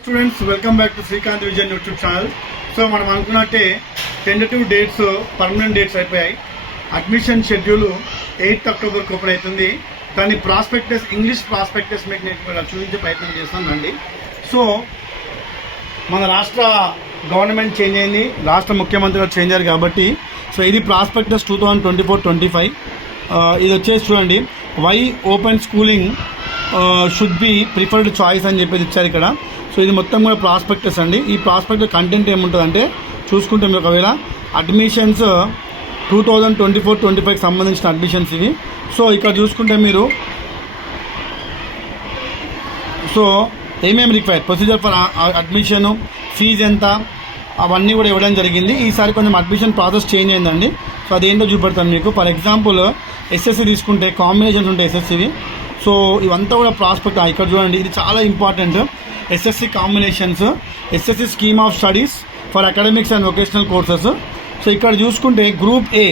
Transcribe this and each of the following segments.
Students welcome back to Srikanth vision YouTube channel. So మనం అనుకున్నట్టే tentative dates permanent dates అయిపోయాయి. Admission schedule 8th అక్టోబర్కి open అవుతుంది. కానీ prospectus English prospectus మీకు నేను చూపించే ప్రయత్నం చేస్తానండి. సో మన రాష్ట్ర గవర్నమెంట్ చేంజ్ అయింది, రాష్ట్ర ముఖ్యమంత్రి గారు చేంజ్ అయ్యారు కాబట్టి సో ఇది ప్రాస్పెక్టస్ 2024-25. ఇది వచ్చేసి చూడండి, why open schooling should be preferred choice అని చెప్పేసి ఇచ్చారు ఇక్కడ. సో ఇది మొత్తం కూడా ప్రాస్పెక్టస్ అండి. ఈ ప్రాస్పెక్టస్ కంటెంట్ ఏముంటుందంటే చూసుకుంటే మీరు ఒకవేళ అడ్మిషన్స్ 2024-25కి సంబంధించిన అడ్మిషన్స్ ఇవి. సో ఇక్కడ చూసుకుంటే మీరు సో ఏమేమి require, procedure for admission, fee ఎంత, అవన్నీ కూడా ఇవ్వడం జరిగింది. ఈసారి కొంచెం అడ్మిషన్ ప్రాసెస్ చేంజ్ అయిందండి. సో అదేంటో చూపెడతాను మీకు. ఫర్ ఎగ్జాంపుల్ ఎస్ఎస్సి తీసుకుంటే కాంబినేషన్స్ ఉంటాయి ఎస్ఎస్సివి. సో ఇవంతా కూడా ప్రాస్పెక్ట్. ఇక్కడ చూడండి, ఇది చాలా important. SSC combinations, SSC scheme of studies for academics and vocational courses. So ఇక్కడ చూసుకుంటే group A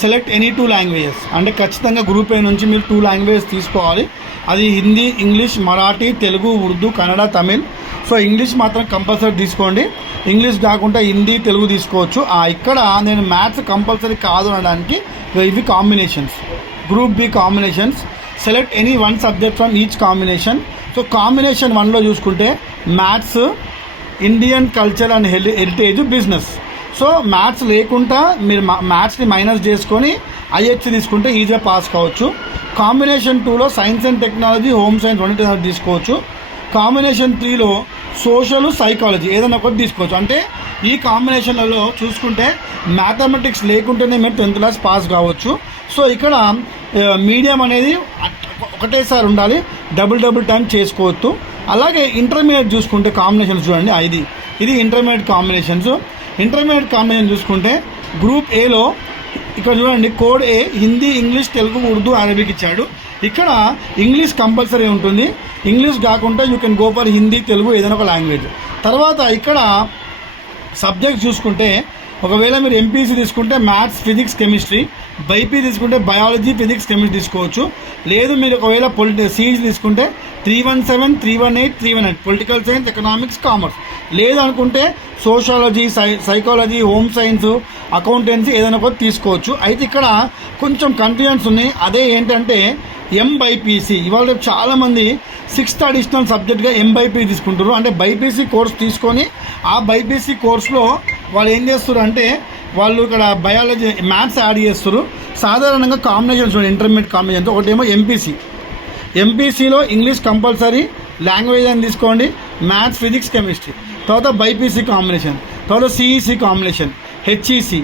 select any 2 languages, అంటే ఖచ్చితంగా గ్రూప్ ఏ నుంచి మీరు 2 లాంగ్వేజెస్ తీసుకోవాలి. అది Hindi, English, Marathi, Telugu, Urdu, Kannada, Tamil. So English మాత్రం కంపల్సరీ తీసుకోండి. ఇంగ్లీష్ కాకుండా హిందీ, తెలుగు తీసుకోవచ్చు. ఇక్కడ నేను మ్యాథ్స్ కంపల్సరీ కాదు అనడానికి ఇవి combinations. Group B combinations, select any 1 subject from each combination. So combination 1లో చూసుకుంటే maths, Indian culture and heritage, business. So maths లేకుండా మీరు మ్యాథ్స్ని మైనస్ చేసుకొని ఐహెచ్ తీసుకుంటే ఈజీగా పాస్ కావచ్చు. కాంబినేషన్ 2లో science and technology, home science రెండింటి తీసుకోవచ్చు. కాంబినేషన్ 3లో సోషల్, సైకాలజీ ఏదైనా ఒకటి తీసుకోవచ్చు. అంటే ఈ కాంబినేషన్లలో చూసుకుంటే మ్యాథమెటిక్స్ లేకుంటేనే మీరు 10th క్లాస్ పాస్ కావచ్చు. సో ఇక్కడ మీడియం అనేది ఒకటేసారి ఉండాలి, డబుల్ టైం చేసుకోవద్దు. అలాగే ఇంటర్మీడియట్ చూసుకుంటే కాంబినేషన్స్ చూడండి, ఇది ఇంటర్మీడియట్ కాంబినేషన్స్. ఇంటర్మీడియట్ కాంబినేషన్ చూసుకుంటే గ్రూప్ ఏలో ఇక్కడ చూడండి, కోడ్ ఏ హిందీ, ఇంగ్లీష్, తెలుగు, ఉర్దూ, అరబిక్ ఇచ్చాడు. ఇక్కడ ఇంగ్లీష్ కంపల్సరీ ఉంటుంది. ఇంగ్లీష్ కాకుండా you can go for Hindi, Telugu, ఏదైనా ఒక లాంగ్వేజ్. తర్వాత ఇక్కడ సబ్జెక్ట్ చూసుకుంటే ఒకవేళ మీరు ఎంపీసీ తీసుకుంటే మ్యాథ్స్, ఫిజిక్స్, కెమిస్ట్రీ, బైపీ తీసుకుంటే బయాలజీ, ఫిజిక్స్, కెమిస్ట్రీ తీసుకోవచ్చు. లేదు మీరు ఒకవేళ సిఈసి తీసుకుంటే 317, 318, 318 పొలిటికల్ సైన్స్, ఎకనామిక్స్, కామర్స్. లేదు అనుకుంటే sociology, psychology, home science, accountancy ఏదైనా ఒకటి తీసుకోవచ్చు. అయితే ఇక్కడ కొంచెం కన్ఫ్యూజన్స్ ఉన్నాయి. అదే ఏంటంటే ఎంబైపీసీ. ఇవాళ రేపు చాలామంది 6th అడిషనల్ సబ్జెక్ట్గా ఎంబైపీ తీసుకుంటారు. అంటే బైపీసీ కోర్స్ తీసుకొని ఆ బైపీసీ కోర్సులో వాళ్ళు ఏం చేస్తారు అంటే వాళ్ళు ఇక్కడ బయాలజీ, మ్యాథ్స్ యాడ్ చేస్తారు. సాధారణంగా కాంబినేషన్స్ ఇంటర్మీడియట్ కాంబినేషన్స్ ఒకటేమో ఎంపీసీలో ఇంగ్లీష్ కంపల్సరీ లాంగ్వేజ్ అని తీసుకోండి, మ్యాథ్స్, ఫిజిక్స్, కెమిస్ట్రీ. తర్వాత బైపీసీ కాంబినేషన్, తర్వాత సిఈసి కాంబినేషన్, హెచ్ఈసి,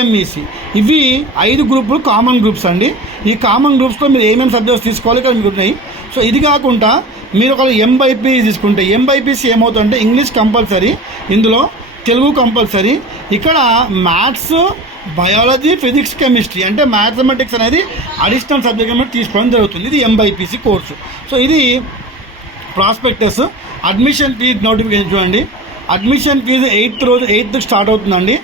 ఎంఈసి. ఇవి 5 గ్రూపులు కామన్ గ్రూప్స్ అండి. ఈ కామన్ గ్రూప్స్లో మీరు ఏమేమి సబ్జెక్ట్స్ తీసుకోవాలి ఇక్కడ మీకు ఉన్నాయి. సో ఇది కాకుండా మీరు ఒక ఎంబైపీ తీసుకుంటే ఎంబైపీసీ ఏమవుతుందంటే ఇంగ్లీష్ కంపల్సరీ, ఇందులో తెలుగు కంపల్సరీ. ఇక్కడ మ్యాథ్స్, బయాలజీ, ఫిజిక్స్, కెమిస్ట్రీ అంటే మ్యాథమెటిక్స్ అనేది అడిషనల్ సబ్జెక్ట్ అనేది తీసుకోవడం జరుగుతుంది. ఇది ఎంబైపీసీ కోర్సు. సో ఇది ప్రాస్పెక్టస్. అడ్మిషన్ ఫీజు నోటిఫికేషన్ చూడండి. అడ్మిషన్ ఫీజు 8th స్టార్ట్ అవుతుందండి.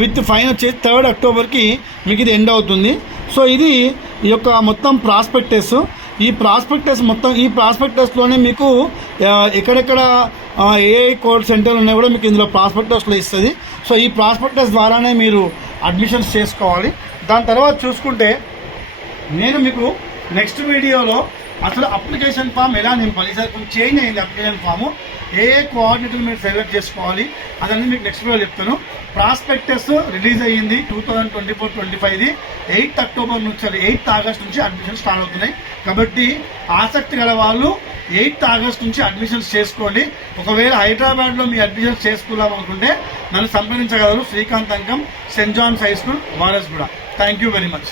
విత్ ఫైన్ వచ్చేసి 3rd అక్టోబర్కి మీకు ఇది ఎండ్ అవుతుంది. సో ఇది ఈ యొక్క మొత్తం ప్రాస్పెక్టస్. ఈ ప్రాస్పెక్టస్లోనే మీకు ఎక్కడెక్కడ ఏ కోర్స్ సెంటర్లు ఉన్నాయో కూడా మీకు ఇందులో ప్రాస్పెక్టస్లో ఇస్తుంది. సో ఈ ప్రాస్పెక్టస్ ద్వారానే మీరు అడ్మిషన్స్ చేసుకోవాలి. దాని తర్వాత చూసుకుంటే నేను మీకు నెక్స్ట్ వీడియోలో అసలు అప్లికేషన్ ఫామ్ ఎలా నింపాలి, ఈసారి కొంచెం చేంజ్ అయింది అప్లికేషన్ ఫాము, ఏ కోఆర్డినేటర్ మీరు సెలెక్ట్ చేసుకోవాలి అదన్నీ మీకు నెక్స్ట్ వీడియో చెప్తాను. ప్రాస్పెక్టస్ రిలీజ్ అయ్యింది 2024-25. 8th అక్టోబర్ నుంచి 8th ఆగస్ట్ నుంచి అడ్మిషన్ స్టార్ట్ అవుతున్నాయి. కాబట్టి ఆసక్తి గల వాళ్ళు 8th ఆగస్ట్ నుంచి అడ్మిషన్స్ చేసుకోండి. ఒకవేళ హైదరాబాద్లో మీ అడ్మిషన్స్ చేసుకుందాం అనుకుంటే నన్ను సంప్రదించగలరు. Srikanth Ankam, Saint John's High School, Warasiguda. Thank you very much.